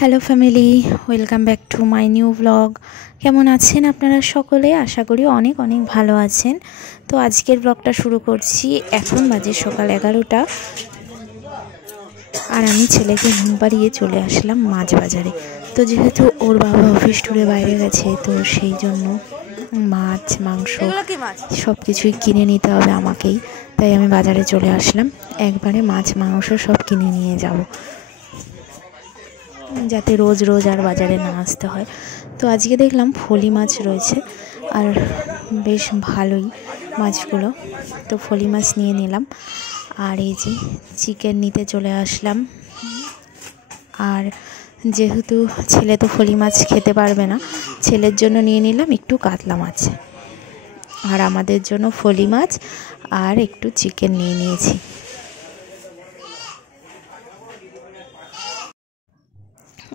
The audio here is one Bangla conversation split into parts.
Hello family, welcome back to my new blog. কেমন আছেন আপনারা সকলে? আশা করি অনেক অনেক ভালো আছেন। তো আজকের ব্লগটা শুরু করছি। এখন বাজে সকাল 11টা, আর আমি ছেলেকে ঘুম পাড়িয়ে চলে আসলাম মাছ বাজারে। তো যেহেতু ওর বাবা অফিস ট্যুরে বাইরে গেছে, তো সেই জন্য মাছ মাংস সব কিছুই কিনে নিতে হবে আমাকেই। তাই আমি বাজারে চলে আসলাম, একবারে মাছ মাংস সব কিনে নিয়ে যাব, যাতে রোজ রোজ আর বাজারে না আসতে হয়। তো আজকে দেখলাম ফলি মাছ রয়েছে, আর বেশ ভালোই মাছগুলো। তো ফলি মাছ নিয়ে নিলাম, আর এই যে চিকেন নিতে চলে আসলাম। আর যেহেতু ছেলে তো ফলি মাছ খেতে পারবে না, ছেলের জন্য নিয়ে নিলাম একটু কাতলা মাছ, আর আমাদের জন্য ফলি মাছ আর একটু চিকেন নিয়ে নিয়েছি।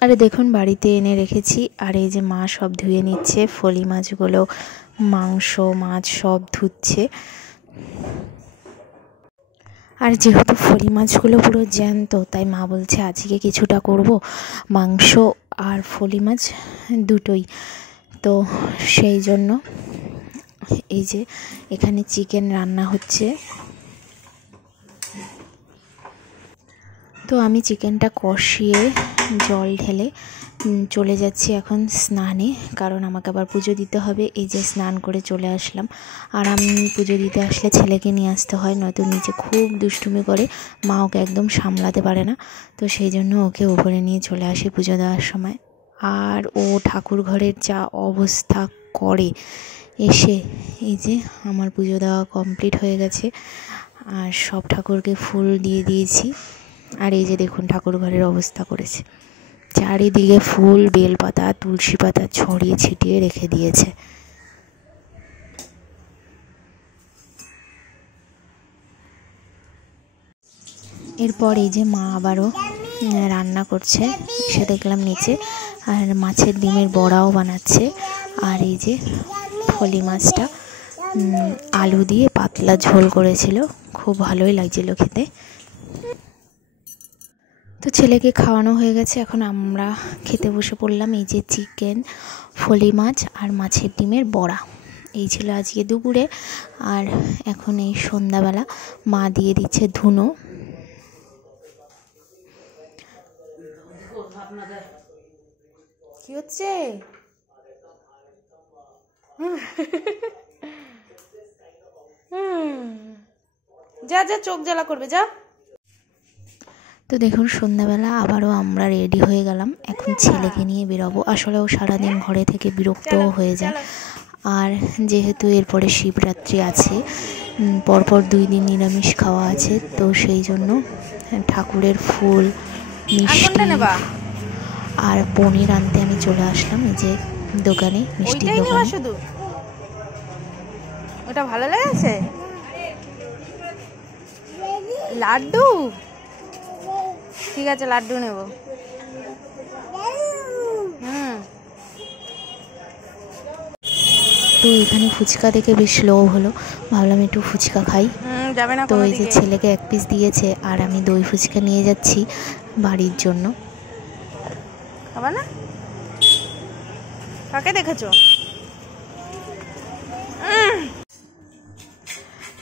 আরে দেখুন, বাড়িতে এনে রেখেছি, আর এই যে মা সব ধুয়ে নিচ্ছে, ফলি মাছগুলো মাংস মাছ সব ধুচ্ছে। আর যেহেতু ফলি মাছগুলো পুরো জ্যান্ত, তাই মা বলছে আজকে কিছুটা করব, মাংস আর ফলি মাছ দুটোই। তো সেই জন্য এই যে এখানে চিকেন রান্না হচ্ছে। তো আমি চিকেনটা কষিয়ে জল ঢেলে চলে যাচ্ছি এখন স্নানে, কারণ আমাকে আবার পুজো দিতে হবে। এই যে স্নান করে চলে আসলাম। আর আমি পুজো দিতে আসলে ছেলেকে নিয়ে আসতে হয়, নয়তো নিচে খুব দুষ্টুমি করে, মা ওকে একদম সামলাতে পারে না। তো সেই জন্য ওকে উপরে নিয়ে চলে আসি পুজো দেওয়ার সময়। আর ও ঠাকুর ঘরের যা অবস্থা করে, এসে এই যে আমার পুজো দেওয়া কমপ্লিট হয়ে গেছে, আর সব ঠাকুরকে ফুল দিয়ে দিয়েছি। আর এই যে দেখুন ঠাকুর ঘরের অবস্থা করেছে, চারিদিকে ফুল বেলপাতা তুলসী পাতা ছড়িয়ে ছিটিয়ে রেখে দিয়েছে। এরপর এই যে মা আবারও রান্না করছে, সে দেখলাম নিচে, আর মাছের ডিমের বড়াও বানাচ্ছে। আর এই যে ফলি মাছটা আলু দিয়ে পাতলা ঝোল করেছিল, খুব ভালোই লাগছিল খেতে। তো ছেলেকে খাওয়ানো হয়ে গেছে, এখন আমরা খেতে বসে পড়লাম। এই যে চিকেন, ফলি মাছ আর মাছের ডিমের বড়া, এই ছিল আজকে দুপুরে। আর এখন এই সন্ধ্যাবেলা মা দিয়ে দিচ্ছে ধুনো। কি হচ্ছে? যা যা, চোখ জ্বালা করবে, যা। তো দেখুন সন্ধ্যাবেলা আবারও আমরা রেডি হয়ে গেলাম, এখন ছেলেকে নিয়ে বেরোবো। আসলে ও সারাদিন ঘরে থেকে বিরক্তও হয়ে যায়, আর যেহেতু এরপরে শিবরাত্রি আছে, পরপর 2 দিন নিরামিষ খাওয়া আছে, তো সেই জন্য ঠাকুরের ফুল মিষ্টি আর পনির আনতে আমি চলে আসলাম এই যে দোকানে, মিষ্টির দোকানে। শুধু ওটা ভালো লেগেছে, লাড্ডু। ঠিক আছে, লাড্ডু নেব। তো এখানে ফুচকা দেখে বেশ লোভ হলো, ভাবলাম একটু ফুচকা খাই। তো এই যে ছেলেকে 1 পিস দিয়েছে, আর আমি দই ফুচকা নিয়ে যাচ্ছি বাড়ির জন্য। খাবার না? কাকে দেখেছো?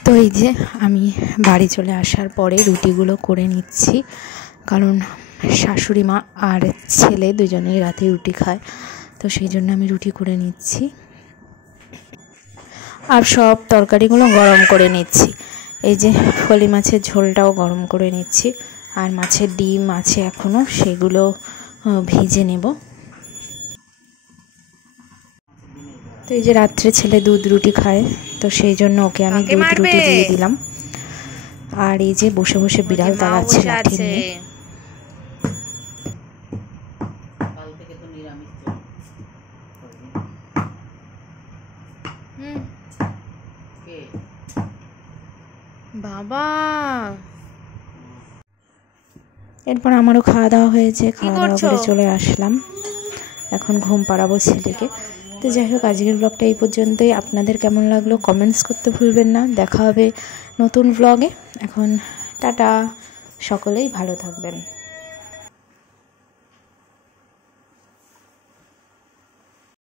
তো এই যে আমি বাড়ি চলে আসার পরে রুটিগুলো করে নিচ্ছি, কারণ শাশুড়ি মা আর ছেলে দুজনেই রাতে রুটি খায়, তো সেই জন্য আমি রুটি করে নিচ্ছি। আর সব তরকারিগুলো গরম করে নিচ্ছি। এই যে ফলি মাছের ঝোলটাও গরম করে নিচ্ছি, আর মাছের ডিম আছে এখনও, সেগুলো ভেজে নেব। তো এই যে রাত্রে ছেলে দুধ রুটি খায়, তো সেই জন্য ওকে আমি দুধ রুটি দিয়ে দিলাম। আর এই যে বসে বসে বিড়াল তাড়াচ্ছে লাঠি নিয়ে। বাবা, এরপর আমারও খাওয়া দাওয়া হয়েছে, খাওয়া দাওয়া করে চলে আসলাম, এখন ঘুম পাড়াবো ছেলেকে। তো যাই হোক, আজকের ব্লগটা এই পর্যন্তই। আপনাদের কেমন লাগলো কমেন্টস করতে ভুলবেন না। দেখা হবে নতুন ব্লগে। এখন টাটা, সকলেই ভালো থাকবেন।